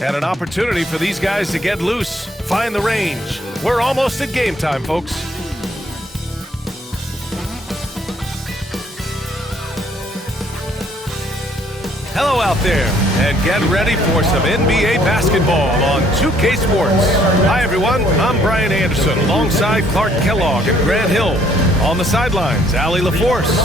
And an opportunity for these guys to get loose, find the range. We're almost at game time, folks. Hello out there, and get ready for some NBA basketball on 2K Sports. Hi everyone, I'm Brian Anderson alongside Clark Kellogg and Grant Hill. On the sidelines, Allie LaForce.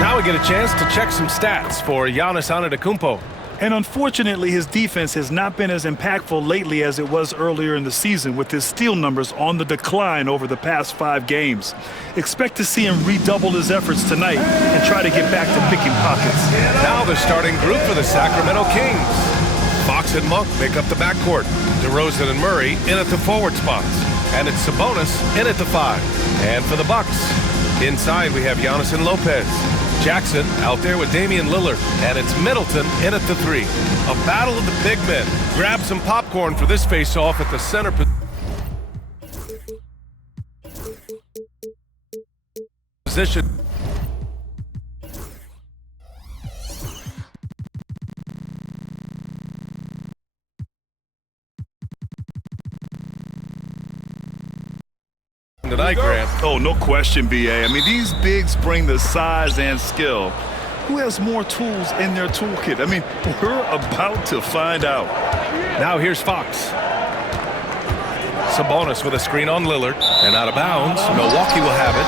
Now we get a chance to check some stats for Giannis Antetokounmpo. And unfortunately, his defense has not been as impactful lately as it was earlier in the season, with his steal numbers on the decline over the past 5 games. Expect to see him redouble his efforts tonight and try to get back to picking pockets. Now the starting group for the Sacramento Kings. Fox and Monk make up the backcourt. DeRozan and Murray in at the forward spots. And it's Sabonis in at the 5. And for the Bucks, inside we have Giannis and Lopez. Jackson out there with Damian Lillard, and it's Middleton in at the 3. A battle of the big men. Grab some popcorn for this face-off at the center position. Tonight, Grant. Oh, no question, B.A. I mean, these bigs bring the size and skill. Who has more tools in their toolkit? I mean, we're about to find out. Now here's Fox. Sabonis with a screen on Lillard, and out of bounds. Milwaukee will have it.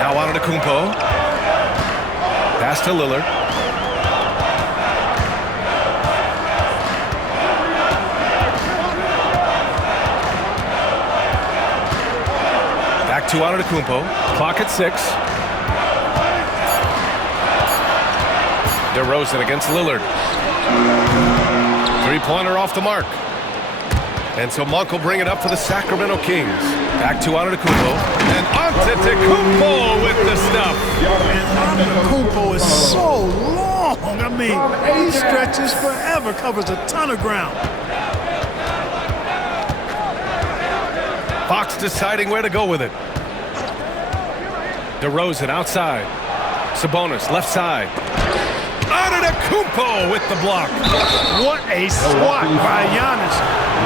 Now Antetokounmpo. Pass to Lillard. To Antetokounmpo, clock at 6. DeRozan against Lillard. Three-pointer off the mark. And so Monk will bring it up for the Sacramento Kings. Back to Antetokounmpo. And Antetokounmpo with the stuff. And Antetokounmpo is so long. I mean, he stretches forever, covers a ton of ground. Fox deciding where to go with it. DeRozan outside. Sabonis left side. Antetokounmpo with the block. What a swat by Giannis.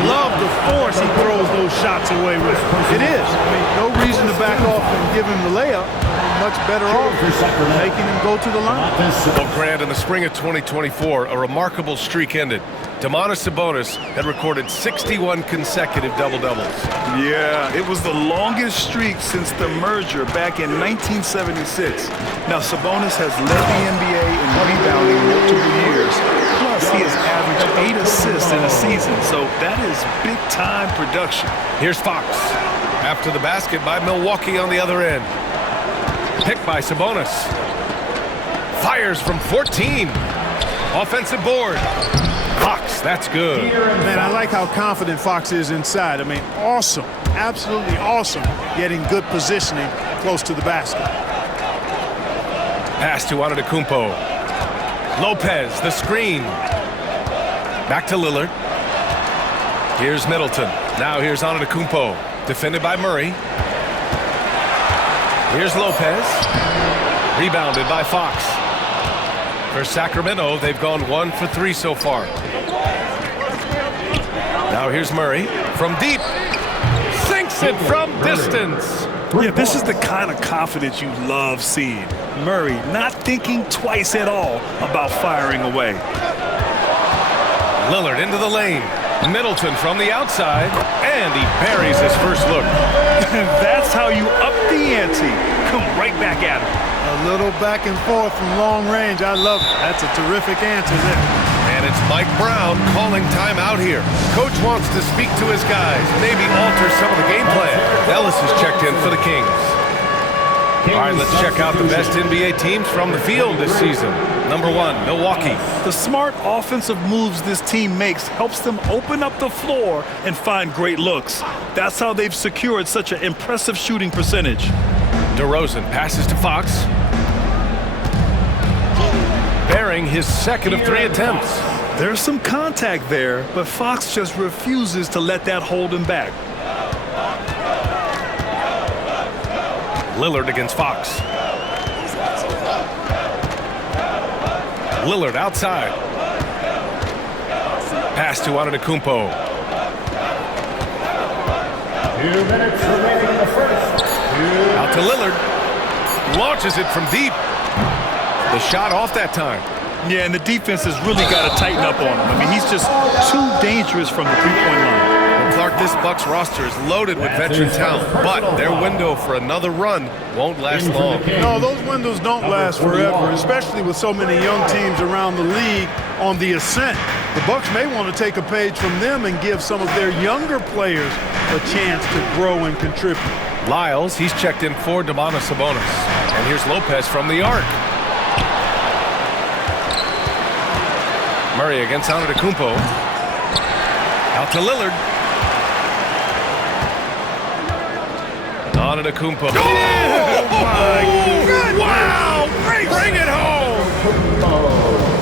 Love the force he throws those shots away with. It is. I mean, no reason to back off and give him the layup. Much better off making him go to the line. Well, Grant, in the spring of 2024, a remarkable streak ended. Domantas Sabonis had recorded 61 consecutive double-doubles. Yeah, it was the longest streak since the merger back in 1976. Now, Sabonis has led the NBA in rebounding multiple years. Plus, he has averaged 8 assists in a season, so that is big-time production. Here's Fox. After the basket by Milwaukee on the other end. Picked by Sabonis. Fires from 14. Offensive board. Fox, that's good. Man, I like how confident Fox is inside. I mean, awesome. Absolutely awesome. Getting good positioning close to the basket. Pass to Antetokounmpo. Lopez, the screen. Back to Lillard. Here's Middleton. Now here's Antetokounmpo. Defended by Murray. Here's Lopez. Rebounded by Fox. For Sacramento, they've gone 1 for 3 so far. Now here's Murray from deep. Sinks it from distance. Yeah, this is the kind of confidence you love seeing. Murray not thinking twice at all about firing away. Lillard into the lane. Middleton from the outside, and he buries his first look. That's how you up the ante. Come right back at him. A little back and forth from long range. I love it. That's a terrific answer there. And it's Mike Brown calling timeout here. Coach wants to speak to his guys, maybe alter some of the game plan. Ellis has checked in for the Kings. All right, let's check out the best NBA teams from the field this season. Number 1, Milwaukee. The smart offensive moves this team makes helps them open up the floor and find great looks. That's how they've secured such an impressive shooting percentage. DeRozan passes to Fox. Bearing his second of 3 attempts. There's some contact there, but Fox just refuses to let that hold him back. Lillard against Fox. Lillard outside. Pass to Antetokounmpo. 2 minutes remaining in the first. Out to Lillard. Launches it from deep. The shot off that time. Yeah, and the defense has really got to tighten up on him. I mean, he's just too dangerous from the three-point line. Well, Clark, this Bucks roster is loaded with veteran talent, but their window for another run won't last long. No, those windows don't last forever, especially with so many young teams around the league on the ascent. The Bucks may want to take a page from them and give some of their younger players a chance to grow and contribute. Lyles, he's checked in for Domantas Sabonis. And here's Lopez from the arc. Murray against Antetokounmpo. Out to Lillard. Antetokounmpo. Oh, my goodness. Wow! Bring it home!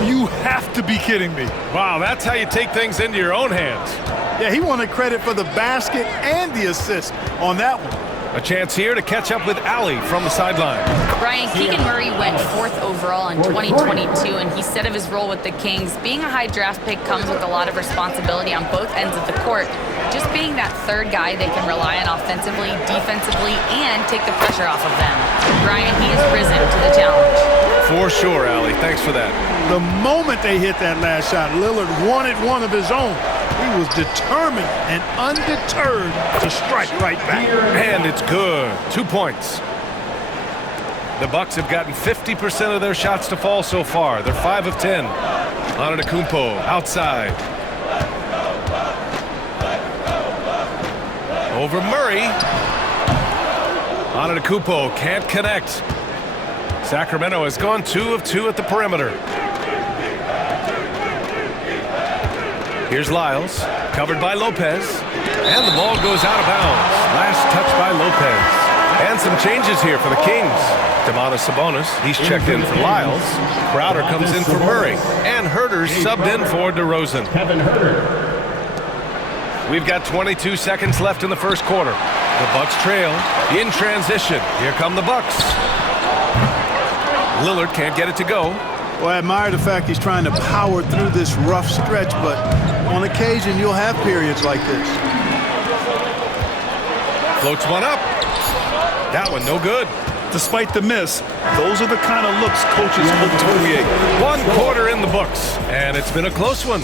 You have to be kidding me. Wow, that's how you take things into your own hands. Yeah, he wanted credit for the basket and the assist on that one. A chance here to catch up with Allie from the sideline. Brian, Keegan Murray went 4th overall in 2022, and he said of his role with the Kings, being a high draft pick comes with a lot of responsibility on both ends of the court. Just being that third guy they can rely on offensively, defensively, and take the pressure off of them. Brian, he has risen to the challenge. For sure, Allie. Thanks for that. The moment they hit that last shot, Lillard wanted one of his own. He was determined and undeterred to strike right back. And it's good. 2 points. The Bucks have gotten 50% of their shots to fall so far. They're 5 of 10. Antetokounmpo outside. Over Murray. Antetokounmpo can't connect. Sacramento has gone 2 of 2 at the perimeter. Here's Lyles, covered by Lopez, and the ball goes out of bounds. Last touch by Lopez. And some changes here for the Kings. Domantas Sabonis, he's checked in for Lyles. Crowder comes in for Murray, and Herter's subbed in for DeRozan. Kevin Herter. We've got 22 seconds left in the first quarter. The Bucks trail in transition. Here come the Bucks. Lillard can't get it to go. Well, I admire the fact he's trying to power through this rough stretch, but on occasion you'll have periods like this. Floats one up. That one no good. Despite the miss, those are the kind of looks coaches hope to create. 1 quarter in the books, and it's been a close one.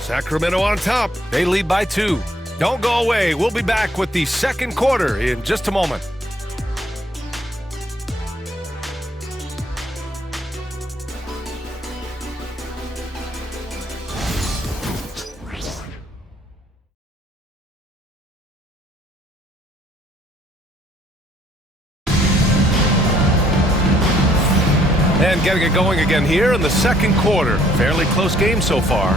Sacramento on top. They lead by 2. Don't go away. We'll be back with the second quarter in just a moment. And getting it going again here in the second quarter. Fairly close game so far.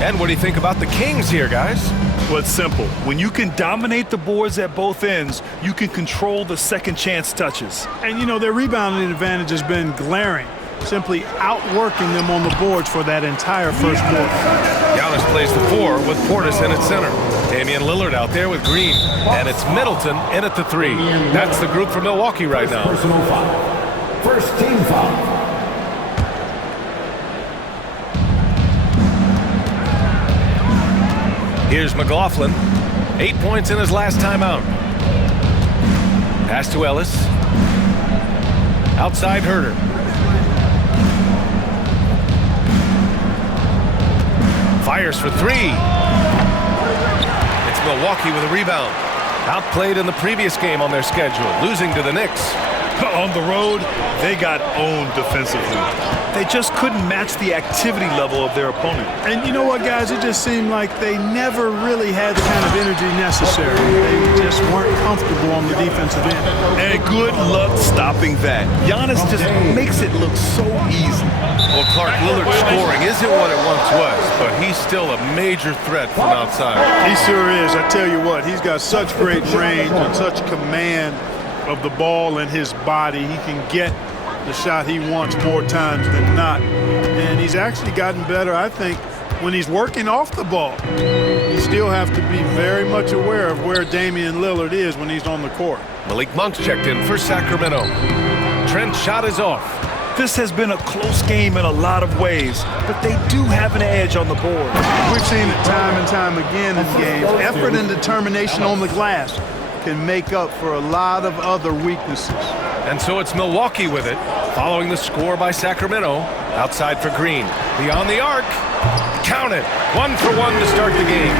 And what do you think about the Kings here, guys? Well, it's simple. When you can dominate the boards at both ends, you can control the second chance touches. And, you know, their rebounding advantage has been glaring, simply outworking them on the boards for that entire first quarter. Giannis plays the 4 with Portis in at center. Damian Lillard out there with Green. And it's Middleton in at the 3. That's the group for Milwaukee right now. Personal foul. First team foul. Here's McLaughlin. 8 points in his last time out. Pass to Ellis. Outside Herter. Fires for 3. It's Milwaukee with a rebound. Outplayed in the previous game on their schedule, losing to the Knicks. On the road, they got owned defensively. They just couldn't match the activity level of their opponent. And you know what, guys? It just seemed like they never really had the kind of energy necessary. They just weren't comfortable on the defensive end. And good luck stopping that. Giannis just makes it look so easy. Well, Clark, Lillard's scoring isn't what it once was, but he's still a major threat from outside. He sure is. I tell you what, he's got such great range and such command of the ball and his body. He can get the shot he wants more times than not. And he's actually gotten better, I think, when he's working off the ball, you still have to be very much aware of where Damian Lillard is when he's on the court. Malik Monk's checked in for Sacramento. Trent's shot is off. This has been a close game in a lot of ways, but they do have an edge on the board. We've seen it time and time again in games. Effort and determination on the glass can make up for a lot of other weaknesses. And so it's Milwaukee with it, following the score by Sacramento. Outside for Green. Beyond the arc. Count it. 1 for 1 to start the game.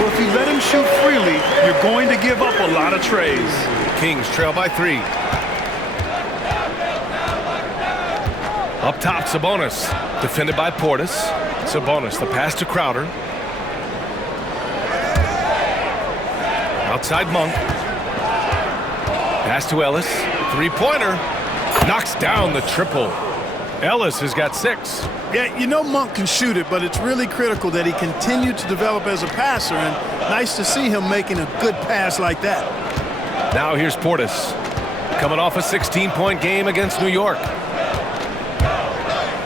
Well, if you let him shoot freely, you're going to give up a lot of trays. Kings trail by 3. Up top, Sabonis. Defended by Portis. Sabonis, the pass to Crowder. Outside Monk. Pass to Ellis. Three-pointer. Knocks down the triple. Ellis has got 6. Yeah, you know Monk can shoot it, but it's really critical that he continue to develop as a passer, and nice to see him making a good pass like that. Now here's Portis, coming off a 16-point game against New York.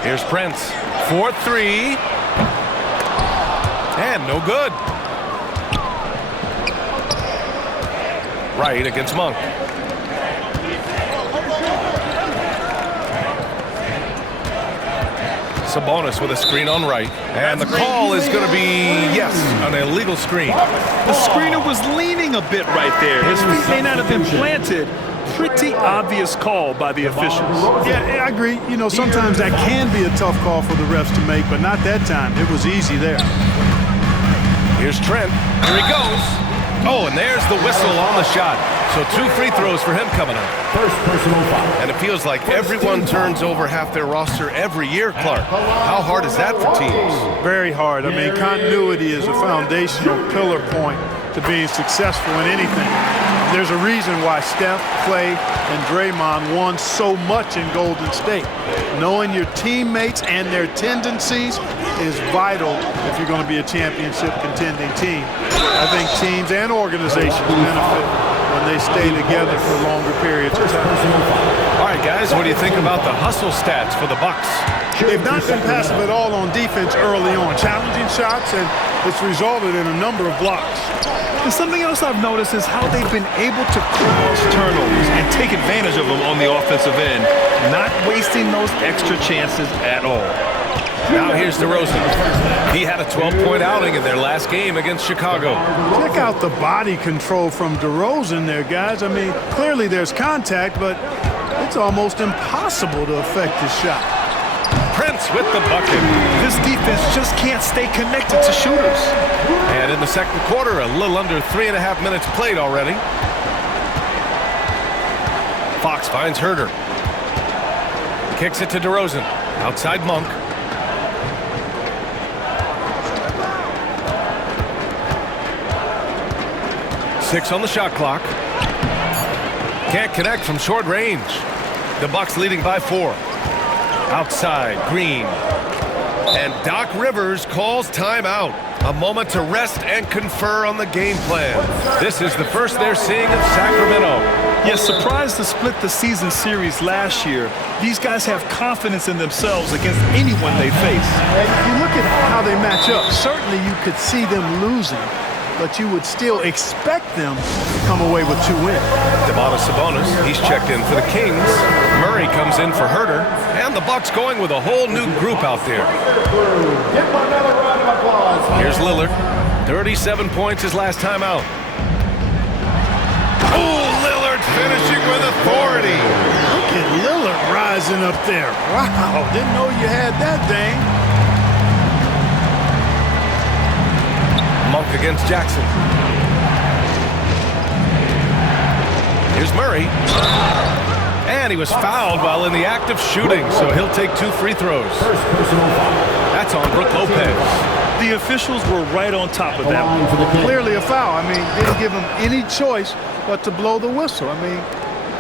Here's Prince, 4-3, and no good. Right against Monk. Sabonis with a screen on right. And the call is going to be, yes, an illegal screen. The screener was leaning a bit right there. His feet may not have been planted. Pretty obvious call by the officials. Yeah, I agree. You know, sometimes that can be a tough call for the refs to make, but not that time. It was easy there. Here's Trent. Here he goes. Oh, and there's the whistle on the shot. So 2 free throws for him coming up. First personal foul. And it feels like everyone turns over half their roster every year, Clark. How hard is that for teams? Very hard. I mean, continuity is a foundational pillar point to being successful in anything. There's a reason why Steph, Clay, and Draymond won so much in Golden State. Knowing your teammates and their tendencies is vital if you're going to be a championship contending team. I think teams and organizations benefit when they stay together for longer periods of time. All right, guys, what do you think about the hustle stats for the Bucks? They've not been passive at all on defense early on. Challenging shots, and it's resulted in a number of blocks. And something else I've noticed is how they've been able to cause turnovers and take advantage of them on the offensive end, not wasting those extra chances at all. Now here's DeRozan. He had a 12-point outing in their last game against Chicago. Check out the body control from DeRozan there, guys. I mean, clearly there's contact, but it's almost impossible to affect his shot. Prince with the bucket. This defense just can't stay connected to shooters. And in the second quarter, a little under 3.5 minutes played already. Fox finds Herter. Kicks it to DeRozan. Outside Monk. Six on the shot clock. Can't connect from short range. The Bucks leading by 4. Outside, Green. And Doc Rivers calls timeout. A moment to rest and confer on the game plan. This is the first they're seeing of Sacramento. Yes, surprised to split the season series last year. These guys have confidence in themselves against anyone they face. You look at how they match up. Certainly you could see them losing, but you would still expect them to come away with 2 wins. Demonis Sabonis, he's checked in for the Kings. Murray comes in for Herter. And the Bucks going with a whole new group out there. Give him another round of applause. Here's Lillard. 37 points his last time out. Oh, Lillard finishing with authority. Look at Lillard rising up there. Wow, didn't know you had that thing. Monk against Jackson. Here's Murray. And he was fouled while in the act of shooting, so he'll take 2 free throws. First personal foul. That's on Brook Lopez. The officials were right on top of that one. For the Kings. Clearly a foul. I mean, didn't give him any choice but to blow the whistle. I mean,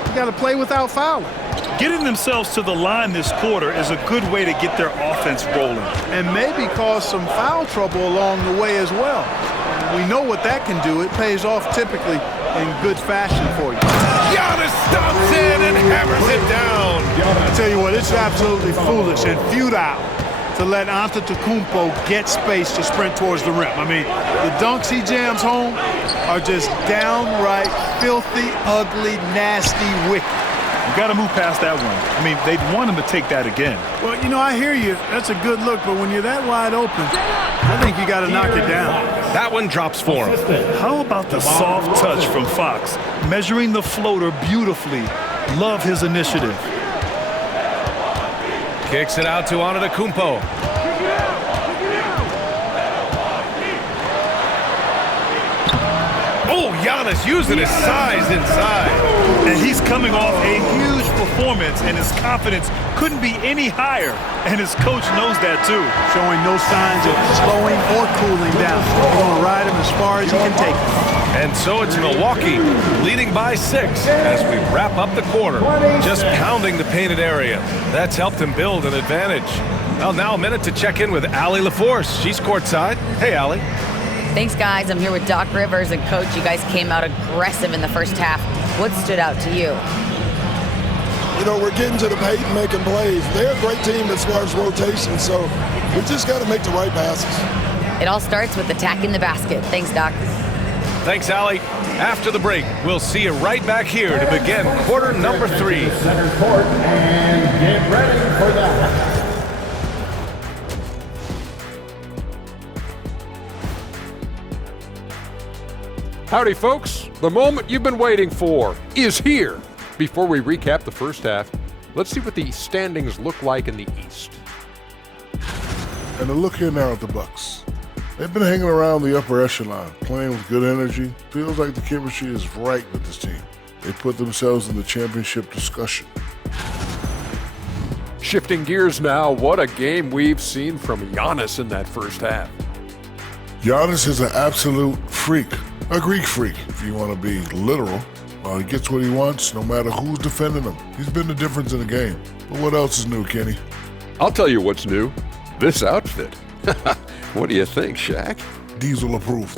you got to play without fouling. Getting themselves to the line this quarter is a good way to get their offense rolling. And maybe cause some foul trouble along the way as well. We know what that can do. It pays off typically in good fashion for you. Giannis stomps in and hammers it down. I tell you what, it's absolutely foolish and futile to let Antetokounmpo get space to sprint towards the rim. I mean, the dunks he jams home are just downright filthy, ugly, nasty, wicked. You got to move past that one. I mean, they'd want him to take that again. Well, you know, I hear you. That's a good look, but when you're that wide open, I think you got to knock it down. That one drops for him. How about the soft touch from Fox? Measuring the floater beautifully. Love his initiative. Kicks it out to Antetokounmpo. Oh, Giannis using his size inside. And he's coming off a huge performance, and his confidence couldn't be any higher. And his coach knows that, too. Showing no signs of slowing or cooling down. He's going to ride him as far as he can take him. And so it's Milwaukee leading by 6 as we wrap up the quarter. Just pounding the painted area. That's helped him build an advantage. Well, now a minute to check in with Allie LaForce. She's courtside. Hey, Allie. Thanks, guys. I'm here with Doc Rivers. And, Coach, you guys came out aggressive in the first half. What stood out to you? You know, we're getting to the paint and making plays. They're a great team as far as rotation, so we just got to make the right passes. It all starts with attacking the basket. Thanks, Doc. Thanks, Allie. After the break, we'll see you right back here to begin quarter number 3. Center court and get ready for that. Howdy, folks. The moment you've been waiting for is here. Before we recap the first half, let's see what the standings look like in the East. And a look here now at the Bucks. They've been hanging around the upper echelon, playing with good energy. Feels like the chemistry is right with this team. They put themselves in the championship discussion. Shifting gears now, what a game we've seen from Giannis in that first half. Giannis is an absolute freak, a Greek freak, if you want to be literal. He gets what he wants, no matter who's defending him. He's been the difference in the game. But what else is new, Kenny? I'll tell you what's new. This outfit. What do you think, Shaq? Diesel approved.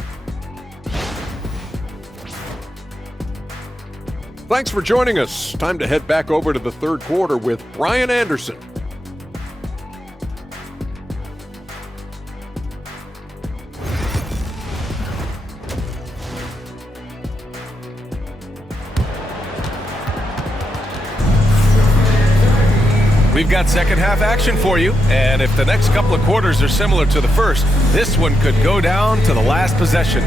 Thanks for joining us. Time to head back over to the third quarter with Brian Anderson. We've got second half action for you, and if the next couple of quarters are similar to the first, this one could go down to the last possession.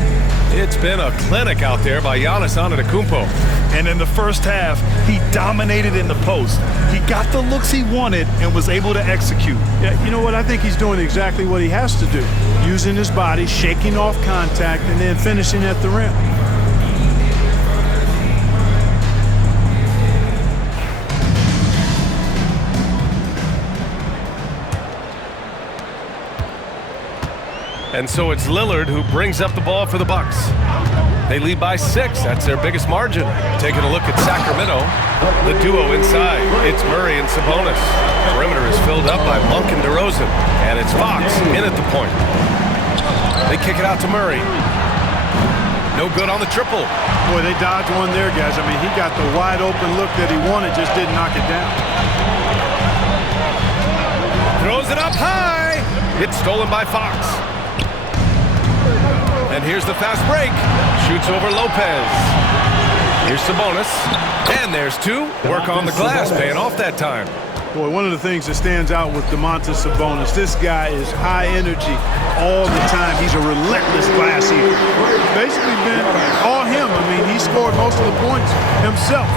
It's been a clinic out there by Giannis Antetokounmpo. And in the first half, he dominated in the post. He got the looks he wanted and was able to execute. Yeah, you know what? I think he's doing exactly what he has to do. Using his body, shaking off contact, and then finishing at the rim. And so it's Lillard who brings up the ball for the Bucks. They lead by 6. That's their biggest margin. Taking a look at Sacramento, the duo inside. It's Murray and Sabonis. Perimeter is filled up by Monk and DeRozan. And it's Fox in at the point. They kick it out to Murray. No good on the triple. Boy, they dodged one there, guys. I mean, he got the wide open look that he wanted, just didn't knock it down. Throws it up high. It's stolen by Fox. And here's the fast break. Shoots over Lopez. Here's Sabonis. And there's 2. Work on the glass, paying off that time. Boy, one of the things that stands out with Domantas Sabonis, this guy is high energy all the time. He's a relentless glass eater. Basically been all him. I mean, he scored most of the points himself.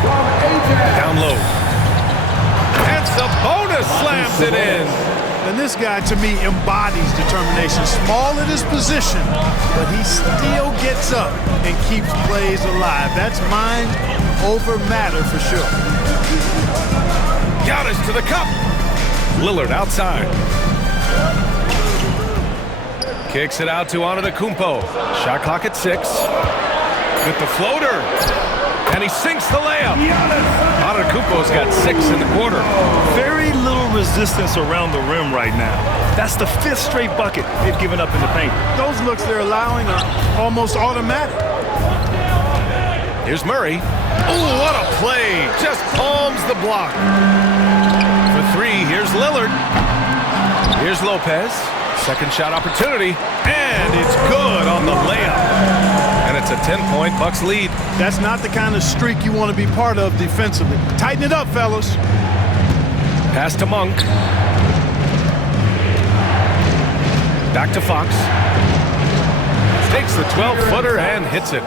Down low. And Sabonis slams it in. And this guy, to me, embodies determination. Small at his position, but he still gets up and keeps plays alive. That's mind over matter for sure. Giannis to the cup. Lillard outside. Kicks it out to Antetokounmpo. Shot clock at 6. With the floater. And he sinks the layup. Antetokounmpo's got 6 in the quarter. Very little resistance around the rim right now. That's the 5th straight bucket they've given up in the paint. Those looks they're allowing are almost automatic. Here's Murray. Oh, what a play. Just palms the block. For 3, here's Lillard. Here's Lopez. Second shot opportunity, and it's good on the layup. And it's a 10-point Bucks lead. That's not the kind of streak you want to be part of defensively. Tighten it up, fellas. Pass to Monk. Back to Fox. Takes the 12-footer and hits it.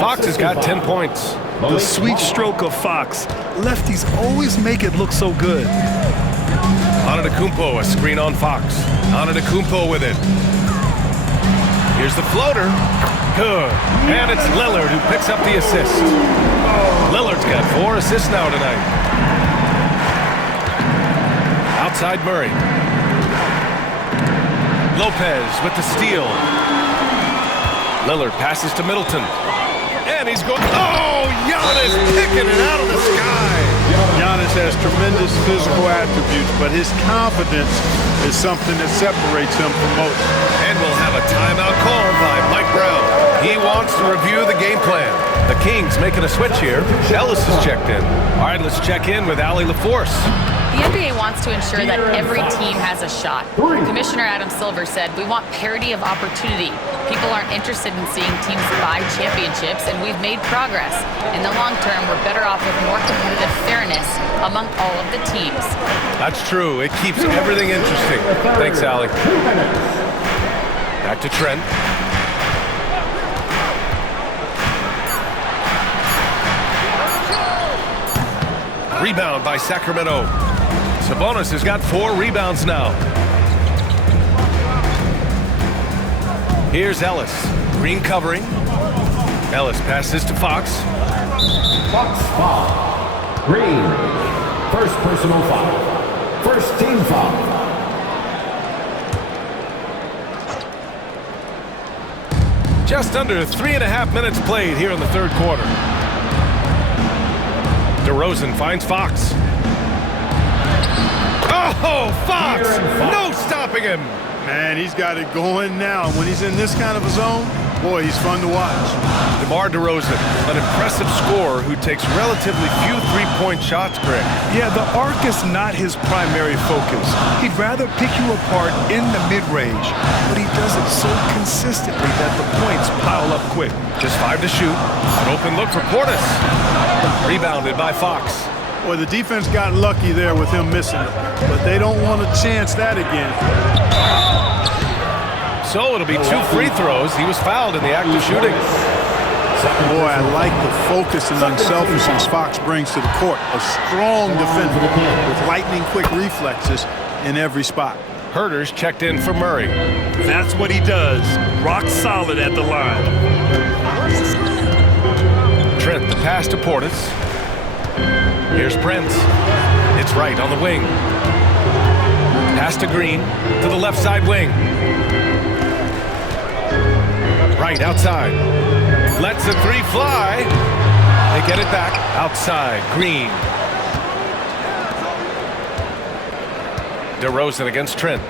Fox has got 10 points. The sweet stroke of Fox. Lefties always make it look so good. Antetokounmpo, a screen on Fox. Antetokounmpo with it. Here's the floater. Good. And it's Lillard who picks up the assist. Lillard's got 4 assists now tonight. Outside Murray. Lopez with the steal. Lillard passes to Middleton. And he's going, oh, Giannis picking it out of the sky. Giannis has tremendous physical attributes, but his confidence is something that separates him from most. And we'll have a timeout called by Mike Brown. He wants to review the game plan. The Kings making a switch here. Ellis is checked in. All right, let's check in with Allie LaForce. The NBA wants to ensure that every team has a shot. Commissioner Adam Silver said, we want parity of opportunity. People aren't interested in seeing teams buy championships, and we've made progress. In the long term, we're better off with more competitive fairness among all of the teams. That's true. It keeps everything interesting. Thanks, Allie. Back to Trent. Rebound by Sacramento. Sabonis has got 4 rebounds now. Here's Ellis. Green covering. Ellis passes to Fox. Fox foul. Green. First personal foul. First team foul. Just under 3.5 minutes played here in the third quarter. DeRozan finds Fox. Oh, Fox! No stopping him! Man, he's got it going now. When he's in this kind of a zone, boy, he's fun to watch. DeMar DeRozan, an impressive scorer who takes relatively few three-point shots, Greg. Yeah, the arc is not his primary focus. He'd rather pick you apart in the mid-range, but he does it so consistently that the points pile up quick. Just 5 to shoot. An open look for Portis. Rebounded by Fox. Boy, the defense got lucky there with him missing it, but they don't want to chance that again. So it'll be 2 free throws. He was fouled in the act of shooting. Boy, I like the focus and unselfishness Fox brings to the court. A strong defender with lightning-quick reflexes in every spot. Herter's checked in for Murray. That's what he does. Rock solid at the line. Trent, the pass to Portis. Here's Prince. It's right on the wing. Pass to Green to the left side wing. Right outside. Lets the 3 fly. They get it back outside. Green. DeRozan against Trent.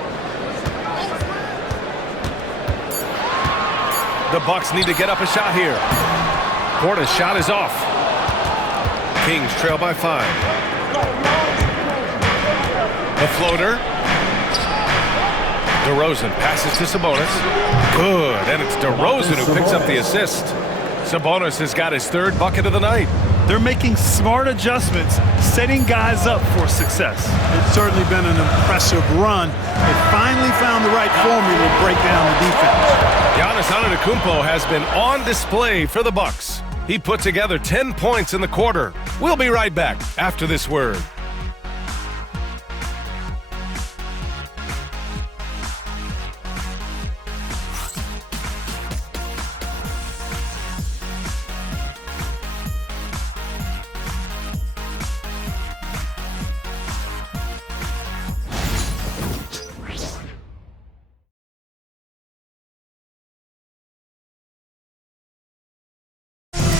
The Bucks need to get up a shot here. Portis' shot is off. Kings trail by 5. The floater. DeRozan passes to Sabonis. Good, and it's DeRozan who picks up the assist. Sabonis has got his 3rd bucket of the night. They're making smart adjustments, setting guys up for success. It's certainly been an impressive run. They finally found the right formula to break down the defense. Giannis Antetokounmpo has been on display for the Bucks. He put together 10 points in the quarter. We'll be right back after this word.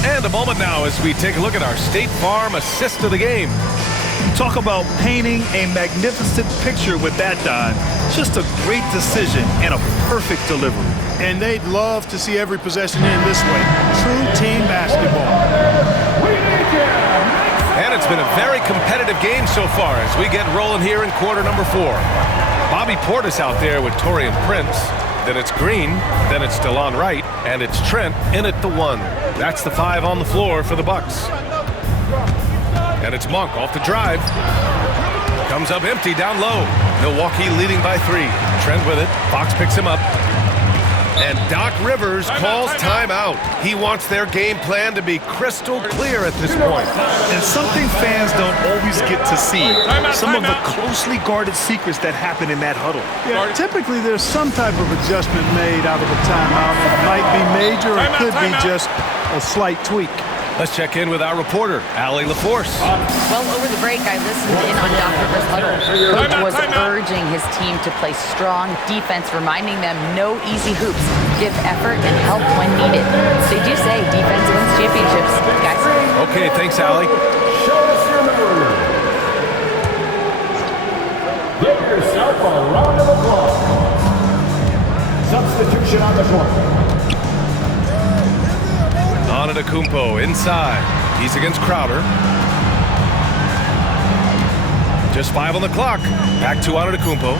And a moment now as we take a look at our State Farm assist of the game. Talk about painting a magnificent picture with that dive. Just a great decision and a perfect delivery. And they'd love to see every possession end this way. True team basketball. And it's been a very competitive game so far as we get rolling here in quarter number 4. Bobby Portis out there with Taurean Prince. Then it's Green, then it's DeLon Wright, and it's Trent in at the 1. That's the 5 on the floor for the Bucks. And it's Monk off the drive. Comes up empty down low. Milwaukee leading by 3. Trent with it. Fox picks him up. And Doc Rivers calls timeout. He wants their game plan to be crystal clear at this point. And something fans don't always get to see. Some of the closely guarded secrets that happen in that huddle. Yeah, typically there's some type of adjustment made out of a timeout. It might be major or it could be just a slight tweak. Let's check in with our reporter, Allie LaForce. Well, over the break, I listened in on Doc Rivers' huddle. Coach was urging his team to play strong defense, reminding them no easy hoops, give effort and help when needed. They do say defense wins championships, guys. Okay, thanks, Allie. Show us your number. Give yourself a round of applause. Substitution on the court. Antetokounmpo inside. He's against Crowder. Just 5 on the clock. Back to Antetokounmpo.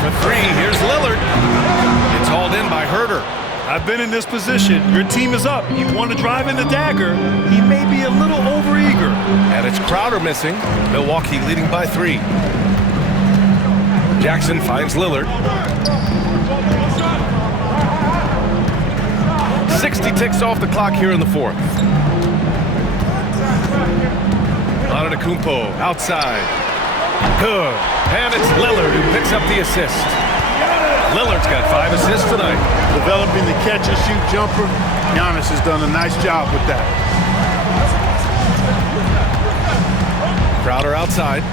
For 3, here's Lillard. It's hauled in by Herter. I've been in this position. Your team is up. You want to drive in the dagger. He may be a little overeager. And it's Crowder missing. Milwaukee leading by 3. Jackson finds Lillard. 60 ticks off the clock here in the 4th. Antetokounmpo outside. Good. And it's Lillard who picks up the assist. Lillard's got 5 assists tonight. Developing the catch-and-shoot jumper. Giannis has done a nice job with that. Crowder outside.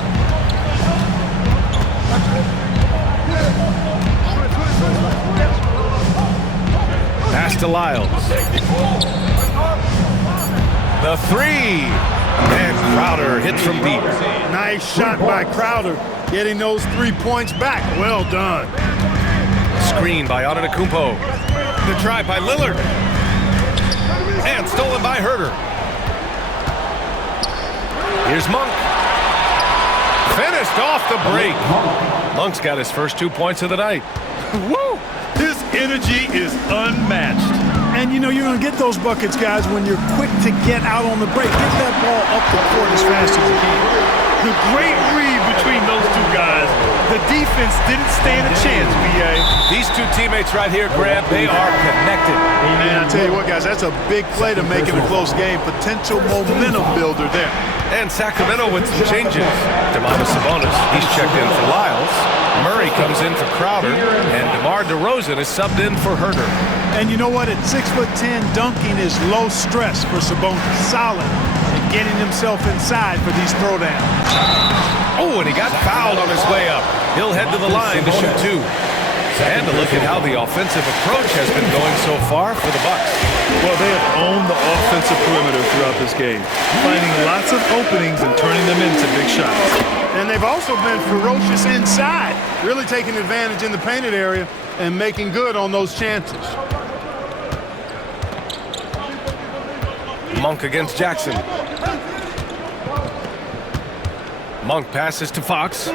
Pass to Lyles. The 3. And Crowder hits from deep. Nice shot by Crowder, getting those 3 points back. Well done. Screen by Antetokounmpo. The try by Lillard. And stolen by Herter. Here's Monk. Finished off the break. Monk's got his first 2 points of the night. Woo! His energy is unmatched. And you know you're going to get those buckets, guys, when you're quick to get out on the break. Get that ball up the court as fast as you can. The great read between those 2 guys. The defense didn't stand a chance, B.A. These 2 teammates right here, Grant, they are connected. Man, I tell you what, guys, that's a big play to make it a close game. Potential momentum builder there. And Sacramento with some changes. DeMontis Sabonis, he's checked in for Lyles. Murray comes in for Crowder. And DeMar DeRozan is subbed in for Herter. And you know what? At 6'10", dunking is low stress for Sabonis. Solid and getting himself inside for these throwdowns. Oh, and he got fouled on his way up. He'll head to the line to shoot 2. And to look at how the offensive approach has been going so far for the Bucks. Well, they have owned the offensive perimeter throughout this game, finding lots of openings and turning them into big shots. And they've also been ferocious inside, really taking advantage in the painted area and making good on those chances. Monk against Jackson. Monk passes to Fox.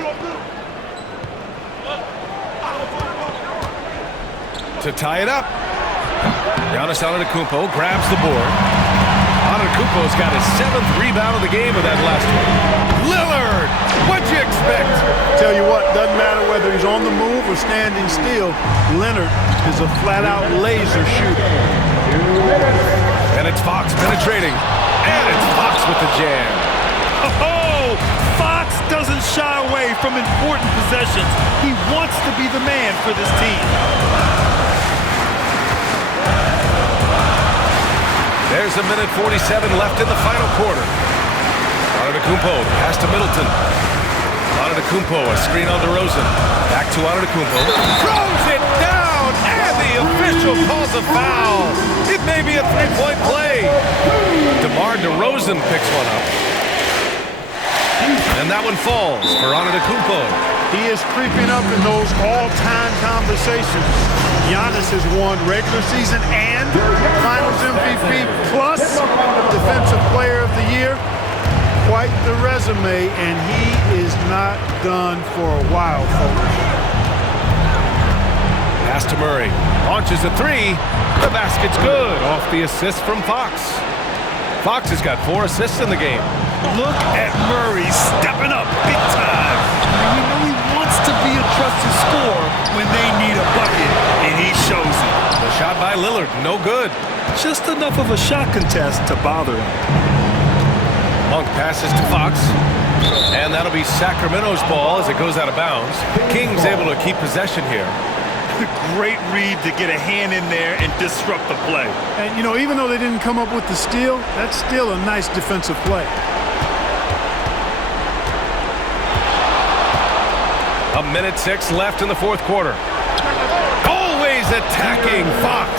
To tie it up. Giannis Antetokounmpo grabs the board. Antetokounmpo's got his 7th rebound of the game with that last one. Lillard! What'd you expect? Tell you what, doesn't matter whether he's on the move or standing still, Leonard is a flat-out laser shooter. And it's Fox penetrating. And it's Fox with the jam. Oh, Fox doesn't shy away from important possessions. He wants to be the man for this team. There's a minute 47 left in the final quarter. Antetokounmpo, pass to Middleton. Antetokounmpo, a screen on DeRozan. Back to Antetokounmpo. Throws it down, and the official calls a foul. It may be a 3-point play. DeMar DeRozan picks one up. And that one falls for Antetokounmpo. He is creeping up in those all-time conversations. Giannis has won regular season and Finals MVP plus Defensive Player of the Year. Quite the the resume, and he is not done for a while, folks. Pass to Murray. Launches a three. The basket's good. Off the assist from Fox. Fox has got 4 assists in the game. Look at Murray stepping up big time. You know he wants to be a trusted scorer when they need a bucket, and he shows it. The shot by Lillard, no good. Just enough of a shot contest to bother him. Monk passes to Fox. And that'll be Sacramento's ball as it goes out of bounds. Kings able to keep possession here. Great read to get a hand in there and disrupt the play. And, you know, even though they didn't come up with the steal, that's still a nice defensive play. A minute 6 left in the fourth quarter. Always attacking Fox.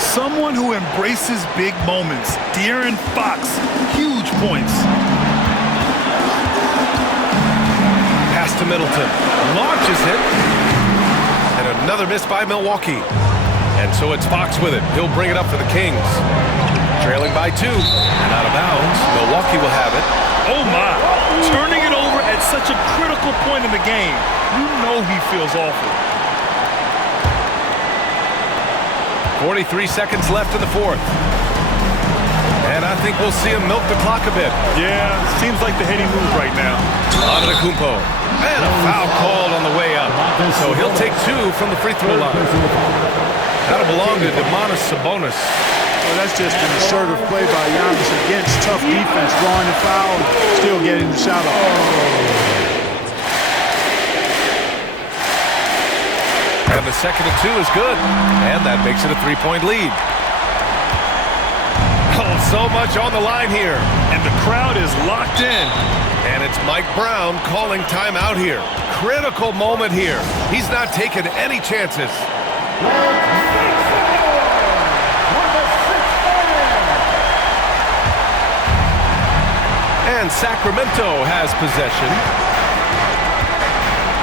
Someone who embraces big moments. De'Aaron Fox, huge points. Pass to Middleton. Launches it. And another miss by Milwaukee. And so it's Fox with it. He'll bring it up for the Kings. Trailing by 2. And out of bounds. Milwaukee will have it. Oh, my. Turning it over at such a critical point in the game. You know he feels awful. 43 seconds left in the fourth. And I think we'll see him milk the clock a bit. Yeah, seems like the heady move right now. Antetokounmpo. And a foul called on the way up. So he'll take 2 from the free throw line. That'll belong to Domantas Sabonis. Well, that's just an assertive play by Giannis against tough defense, drawing the foul and still getting the shot off. And the second and 2 is good. And that makes it a 3-point lead. Oh, so much on the line here. And the crowd is locked in. And it's Mike Brown calling timeout here. Critical moment here. He's not taking any chances. And Sacramento has possession.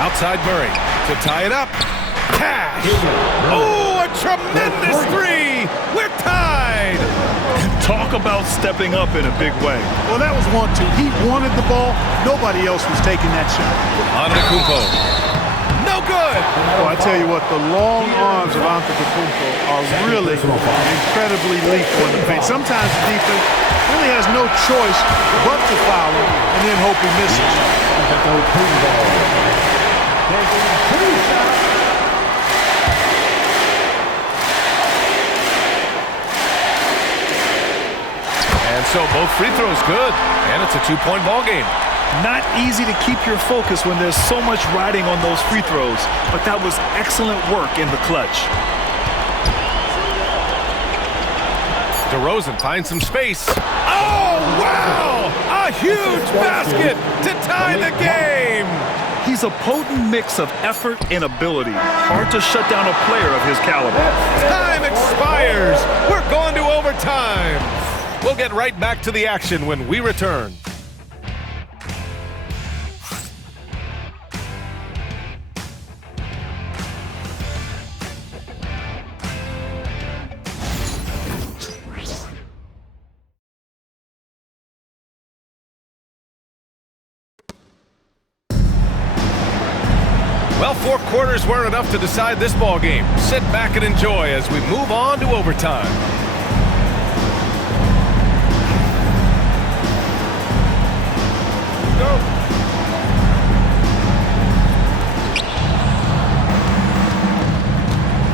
Outside Murray to tie it up. Cash. Oh, a tremendous three. We're tied. Talk about stepping up in a big way. Well, that was 1-2. He wanted the ball. Nobody else was taking that shot. Antetokounmpo. No good. Well, I tell you what, the long arms of Antetokounmpo are really incredibly lethal in the paint. Sometimes the defense really has no choice but to foul him and then hope he misses. And so both free throws good, and it's a 2-point ball game. Not easy to keep your focus when there's so much riding on those free throws, but that was excellent work in the clutch. DeRozan finds some space. Oh, wow! A huge basket to tie the game! He's a potent mix of effort and ability. Hard to shut down a player of his caliber. Time expires. We're going to overtime. We'll get right back to the action when we return. Well, 4 quarters weren't enough to decide this ball game. Sit back and enjoy as we move on to overtime.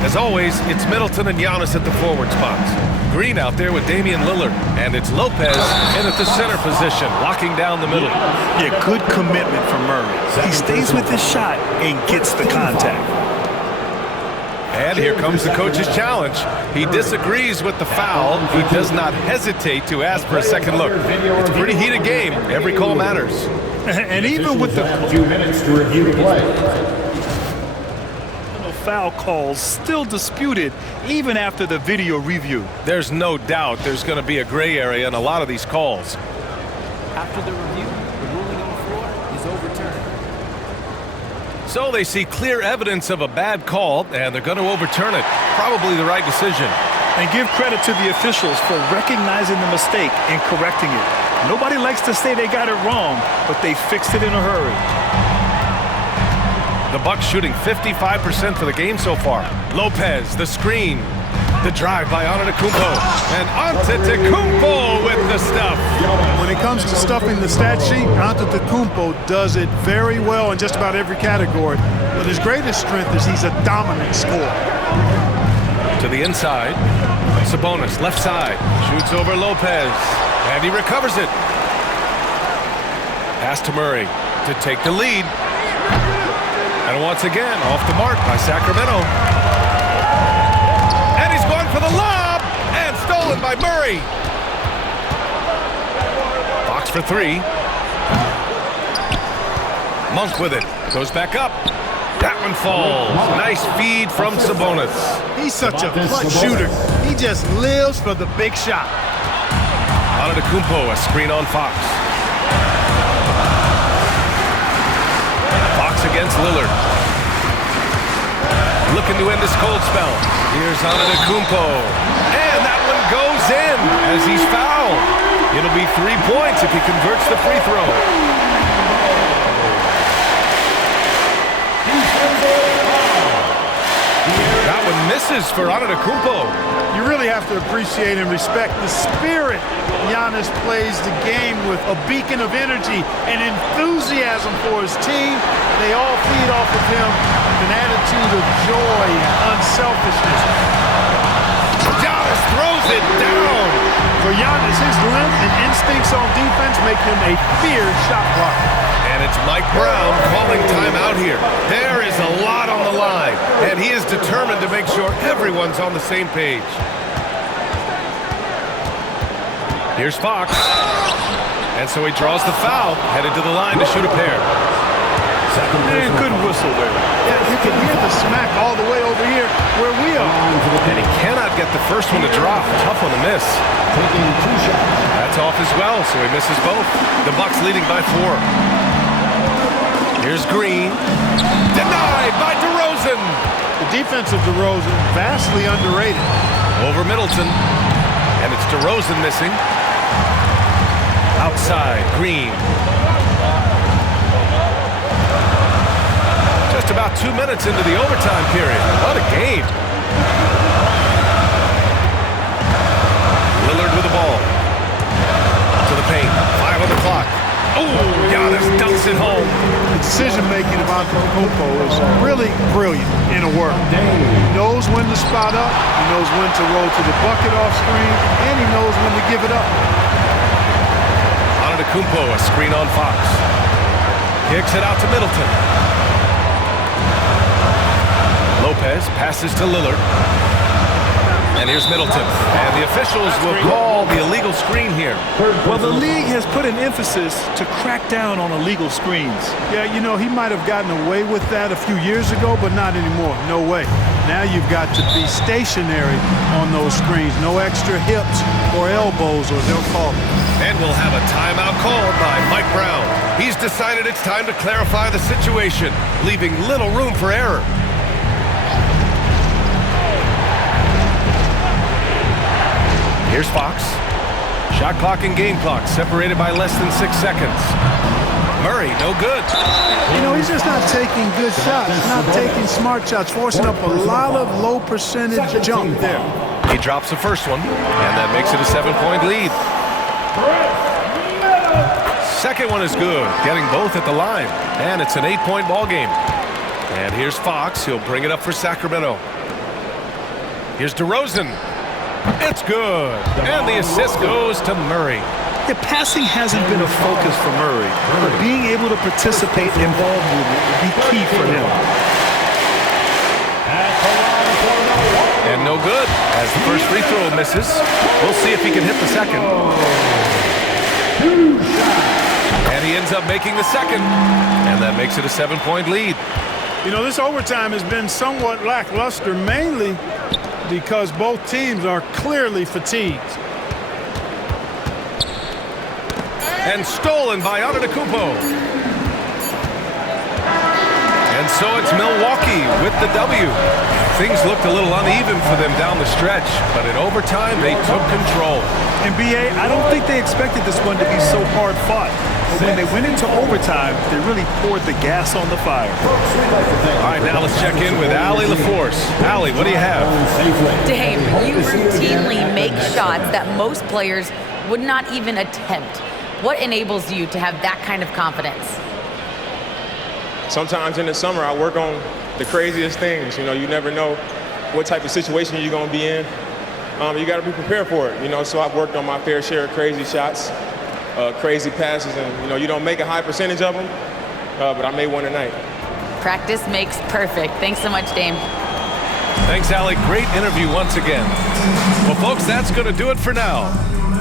As always, it's Middleton and Giannis at the forward spots. Green out there with Damian Lillard. And it's Lopez in at the center position, locking down the middle. Yeah, good commitment from Murray. He stays with his shot and gets the contact. And here comes the coach's challenge. He disagrees with the foul. He does not hesitate to ask for a second look. It's a pretty heated game. Every call matters. And even with the few minutes to review the play. foul calls still disputed even after the video review. There's no doubt there's going to be a gray area in a lot of these calls. After the review, the ruling on the floor is overturned. So they see clear evidence of a bad call, and they're going to overturn it. Probably the right decision. And give credit to the officials for recognizing the mistake and correcting it. Nobody likes to say they got it wrong, but they fixed it in a hurry. The Bucks shooting 55% for the game so far. Lopez, the screen. The drive by Antetokounmpo. And Antetokounmpo with the stuff. When it comes to stuffing the stat sheet, Antetokounmpo does it very well in just about every category. But his greatest strength is he's a dominant scorer. To the inside. Sabonis, left side. Shoots over Lopez. And he recovers it. Pass to Murray to take the lead. And once again, off the mark by Sacramento. And he's going for the lob! And stolen by Murray. Fox for three. Monk with it. Goes back up. That one falls. Nice feed from Sabonis. He's such a clutch shooter. He just lives for the big shot. Antetokounmpo, a screen on Fox. Fox against Lillard. Looking to end this cold spell. Here's Antetokounmpo. And that one goes in as he's fouled. It'll be 3 points if he converts the free throw. That one misses for Antetokounmpo. You really have to appreciate and respect the spirit Giannis plays the game with, a beacon of energy and enthusiasm for his team. They all feed off of him with an attitude of joy and unselfishness. Giannis throws it down. For Giannis, his length and instincts on defense make him a fierce shot blocker. And it's Mike Brown calling timeout here. There is a lot on the line, and he is determined to make sure everyone's on the same page. Here's Fox. And so he draws the foul, headed to the line to shoot a pair. Man, good whistle there. Yeah, you can hear the smack all the way over here where we are. And he cannot get the first one to drop. Tough one to miss. That's off as well, so he misses both. The Bucks leading by 4. Here's Green. Denied by DeRozan. The defense of DeRozan, vastly underrated. Over Middleton. And it's DeRozan missing. Outside, Green. Just about 2 minutes into the overtime period. What a game. Lillard with the ball. To the paint. 5 on the clock. Oh, Giannis dunks it home. The decision-making of Antetokounmpo is really brilliant in a word. He knows when to spot up, he knows when to roll to the bucket off screen, and he knows when to give it up. Antetokounmpo, a screen on Fox. Kicks it out to Middleton. Lopez passes to Lillard. And here's Middleton. And the officials will call the illegal screen here. Well, the league has put an emphasis to crack down on illegal screens. Yeah, you know, he might have gotten away with that a few years ago, but not anymore. No way. Now you've got to be stationary on those screens. No extra hips or elbows, or they'll call it. And we'll have a timeout called by Mike Brown. He's decided it's time to clarify the situation, leaving little room for error. Here's Fox. Shot clock and game clock separated by less than 6 seconds. Murray, no good. You know, he's just not taking good shots, not taking smart shots, forcing up a lot of low percentage jump there. He drops the first one, and that makes it a 7-point lead. Second one is good, getting both at the line, and it's an 8-point ball game. And here's Fox. He'll bring it up for Sacramento. Here's DeRozan. It's good. And the assist goes to Murray. Yeah, passing hasn't been a focus for Murray, but being able to participate in ball movement will be key for him. And no good, as the first free throw misses. We'll see if he can hit the second. And he ends up making the second. And that makes it a 7-point lead. You know, this overtime has been somewhat lackluster, mainly because both teams are clearly fatigued. And stolen by Antetokounmpo. And so it's Milwaukee with the W. Things looked a little uneven for them down the stretch, but in overtime, they took control. And BA, I don't think they expected this one to be so hard fought. But when they went into overtime, they really poured the gas on the fire. All right, now let's check in with Allie LaForce. Allie, what do you have? Dave, you routinely make shots that most players would not even attempt. What enables you to have that kind of confidence? Sometimes in the summer, I work on the craziest things. You know, you never know what type of situation you're going to be in. You got to be prepared for it. You know, so I've worked on my fair share of crazy shots, crazy passes, and you know, you don't make a high percentage of them, but I made one tonight. Practice makes perfect. Thanks so much, Dame. Thanks, Allie. Great interview once again. Well, folks, that's going to do it for now.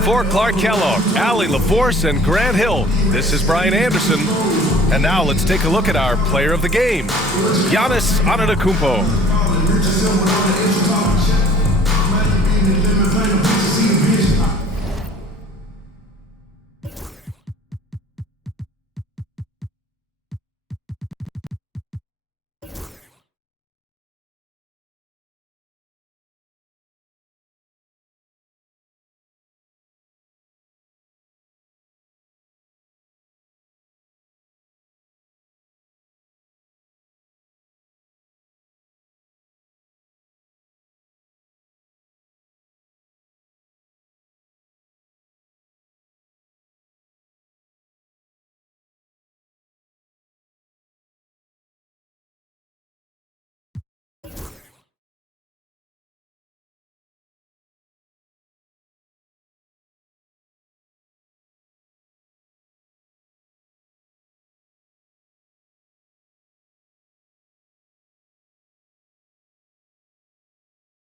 For Clark Kellogg, Allie LaForce, and Grant Hill, this is Brian Anderson. And now let's take a look at our player of the game, Giannis Antetokounmpo.